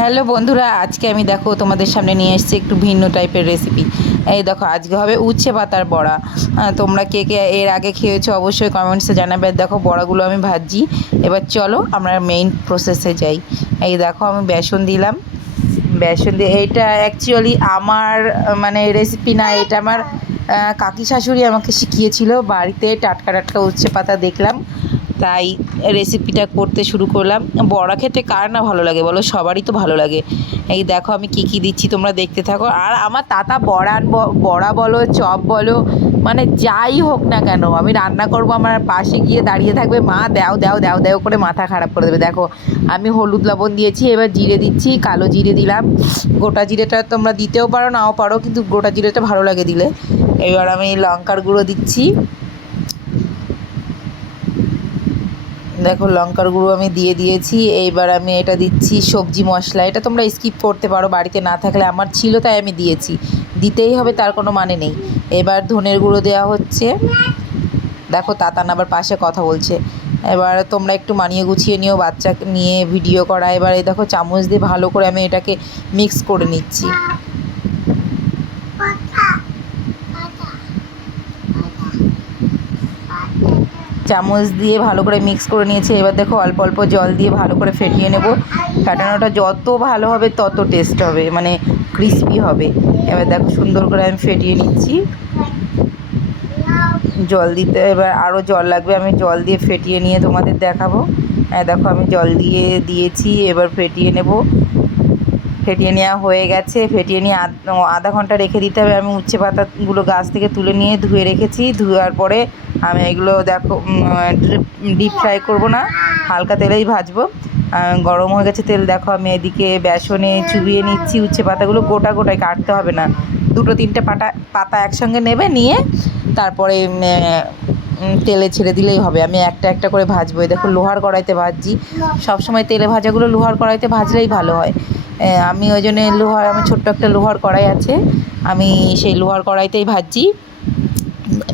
Hello বন্ধুরা, আজকে আমি দেখো তোমাদের সামনে নিয়ে এসেছি একটু ভিন্ন টাইপের রেসিপি এই দেখো, আজকে হবে উচ্ছে পাতার বড়া। তোমরা কে কে এর আগে খেয়েছো অবশ্যই কমেন্টসে জানাবে। দেখো, বড়াগুলো আমি ভাজি। এবার চলো আমরা মেইন প্রসেসে যাই। এই দেখো, আমি বেসন দিলাম। বেসন দিয়ে এইটা অ্যাকচুয়ালি আমার মানে রেসিপি না, এটা আমার কাকি শাশুড়ি আমাকে শিখিয়েছিল। বাড়িতে টাটকা টাটকা উচ্ছে পাতা দেখলাম। তাই রেসিপিটা করতে শুরু করলাম। বড়া খেতে কার না ভালো লাগে বলো? সবারই তো ভালো লাগে। এই দেখো আমি কি কি দিচ্ছি, তোমরা দেখতে থাকো। আর আমার তাতা বড়ান বড়া বলো, চপ বলো মানে যাই হোক না কেন, আমি রান্না করব, আমার পাশে গিয়ে দাঁড়িয়ে থাকবে। মা, দাও দাও দাও দাও করে মাথা খারাপ করে দেবে। দেখো, আমি হলুদ লবণ দিয়েছি, এবার জিরে দিচ্ছি, কালো জিরে দিলাম। গোটা জিরেটা তোমরা দিতেও পারো, নাও পারো, কিন্তু গোটা জিরেটা ভালো লাগে দিলে। এবার আমি লঙ্কার গুঁড়ো দিচ্ছি। দেখো, লঙ্কার গুঁড়ো আমি দিয়ে দিয়েছি। এইবার আমি এটা দিচ্ছি সবজি মশলা। এটা তোমরা স্কিপ করতে পারো, বাড়িতে না থাকলে আমার ছিল তাই আমি দিয়েছি। দিতেই হবে, তার কোনো মানে নেই। এবার ধনের গুঁড়ো দেওয়া হচ্ছে। দেখো, তাতান আবার পাশে কথা বলছে। এবার তোমরা একটু মানিয়ে গুছিয়ে নিও, বাচ্চা নিয়ে ভিডিও করা। এবার এই দেখো, চামচ দিয়ে ভালো করে আমি এটাকে মিক্স করে নিচ্ছি। চামচ দিয়ে ভালো করে মিক্স করে নিয়েছি। এবার দেখো অল্প অল্প জল দিয়ে ভালো করে ফেটিয়ে নেব। ফেটানোটা যত ভালো হবে তত টেস্ট হবে মানে ক্রিস্পি হবে। এবার দেখো সুন্দর করে আমি ফেটিয়ে নিচ্ছি। জল দিতে, এবার আরও জল লাগবে, আমি জল দিয়ে ফেটিয়ে নিয়ে তোমাদের দেখাবো। হ্যাঁ দেখো আমি জল দিয়ে দিয়েছি, এবার ফেটিয়ে নেব। ফেটিয়ে নেওয়া হয়ে গেছে। ফেটিয়ে নিয়ে আধ- ঘণ্টা রেখে দিতে হবে। আমি উচ্ছে পাতাগুলো গাছ থেকে তুলে নিয়ে ধুয়ে রেখেছি। ধোয়ার পরে আমি এগুলো দেখো ডিপ ফ্রাই করব না। হালকা তেলেই ভাজবো। গরম হয়ে গেছে তেল দেখো। আমি এদিকে বেসনে চুবিয়ে নিচ্ছি উচ্ছে পাতাগুলো। গোটা গোটায় কাটতে হবে না। দুটো তিনটে পাতা পাতা একসঙ্গে নেবে, নিয়ে তারপরে তেলে ছেড়ে দিলেই হবে। আমি একটা একটা করে ভাজবো। দেখো, লোহার কড়াইতে ভাজছি। সবসময় তেলে ভাজাগুলো লোহার কড়াইতে ভাজলেই ভালো হয়। আমি ওই জন্য লোহার, আমার ছোট্ট একটা লোহার কড়াই আছে। আমি সেই লোহার কড়াইতেই ভাজছি।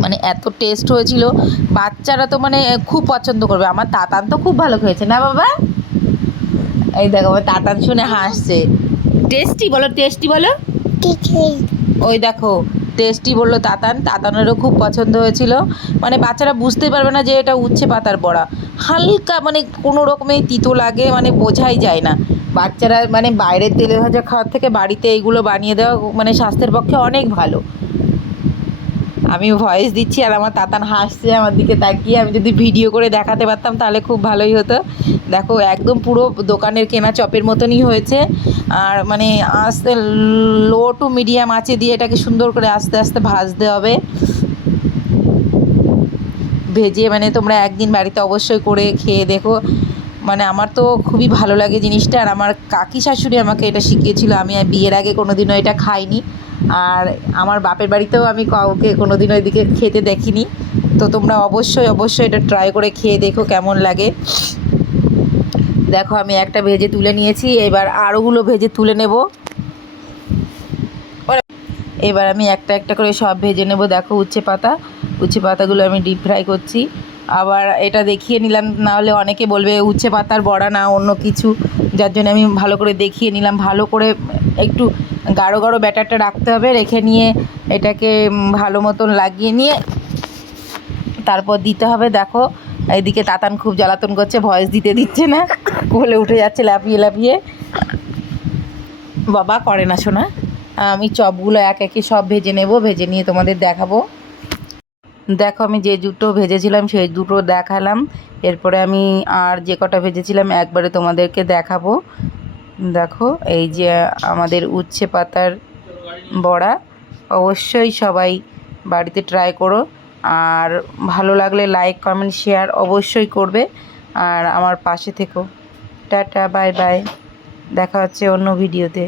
মানে এত টেস্ট হয়েছিল। বাচ্চারা তো মানে খুব পছন্দ করবে। আমার তাতান তো খুব ভালো খেয়েছে। না বাবা? এই দেখো, আমার তাতান শুনে হাসছে। টেস্টি বলো টেস্টি বলো। ওই দেখো টেস্টি বলল তাতান। তাতানেরও খুব পছন্দ হয়েছিল। মানে বাচ্চারা বুঝতে পারবে না যে এটা উচ্ছে পাতার বড়া। হালকা মানে কোনো রকমের তিতো লাগে মানে বোঝাই যায় না। বাচ্চারা মানে বাইরের তেলে ভাজা খাওয়ার থেকে বাড়িতে এইগুলো বানিয়ে দেওয়া মানে স্বাস্থ্যের পক্ষে অনেক ভালো। আমি ভয়েস দিচ্ছি আর আমার তাতান হাসছে আমার দিকে তাকিয়ে। আমি যদি ভিডিও করে দেখাতে পারতাম তাহলে খুব ভালোই হতো। দেখো, একদম পুরো দোকানের কেনা চপের মতনই হয়েছে। আর মানে আস্তে লো টু মিডিয়াম আঁচে দিয়ে এটাকে সুন্দর করে আস্তে আস্তে ভাজতে হবে। ভেজে মানে তোমরা একদিন বাড়িতে অবশ্যই করে খেয়ে দেখো। মানে আমার তো খুবই ভালো লাগে জিনিসটা, আর আমার কাকি শাশুড়ি আমাকে এটা শিখিয়েছিল, আমি বিয়ের আগে কোনো দিনও এটা খাইনি। আর আমার বাপের বাড়িতেও আমি কাউকে কোনো দিনও এদিকে খেতে দেখিনি। তো তোমরা অবশ্যই অবশ্যই এটা ট্রাই করে খেয়ে দেখো কেমন লাগে। দেখো, আমি একটা ভেজে তুলে নিয়েছি, এবার আরোগুলো ভেজে তুলে নেব। এবার আমি একটা একটা করে সব ভেজে নেব, দেখো উচ্ছে পাতা। উচ্ছে পাতাগুলো আমি ডিপ ফ্রাই করছি। আবার এটা দেখিয়ে নিলাম না হলে অনেকে বলবে উচ্ছে পাতার বড়া না, অন্য কিছু। যার জন্য আমি ভালো করে দেখিয়ে নিলাম, ভালো করে একটু গাঢ় গাঢ় ব্যাটারটা রাখতে হবে, রেখে নিয়ে এটাকে ভালো মতন লাগিয়ে নিয়ে তারপর দিতে হবে। দেখো, এদিকে তাতান খুব জ্বালাতন করছে, ভয়েস দিতে দিচ্ছে না কোলে উঠে যাচ্ছে লাফিয়ে লাফিয়ে। বাবা, করে না শোনা আমি চপগুলো এক একে সব ভেজে নেব, ভেজে নিয়ে তোমাদের দেখাবো। দেখো আমি যে দুটো ভেজেছিলাম সেই দুটো দেখালাম। এরপরে আমি আর যে কটা ভেজেছিলাম একবারে তোমাদেরকে দেখাবো। দেখো, এই যে আমাদের উচ্ছে পাতার বড়া, অবশ্যই সবাই বাড়িতে ট্রাই করো। আর ভালো লাগলে লাইক কমেন্ট শেয়ার অবশ্যই করবে। আর আমার পাশে থেকো। টাটা বাই বাই দেখা হচ্ছে অন্য ভিডিওতে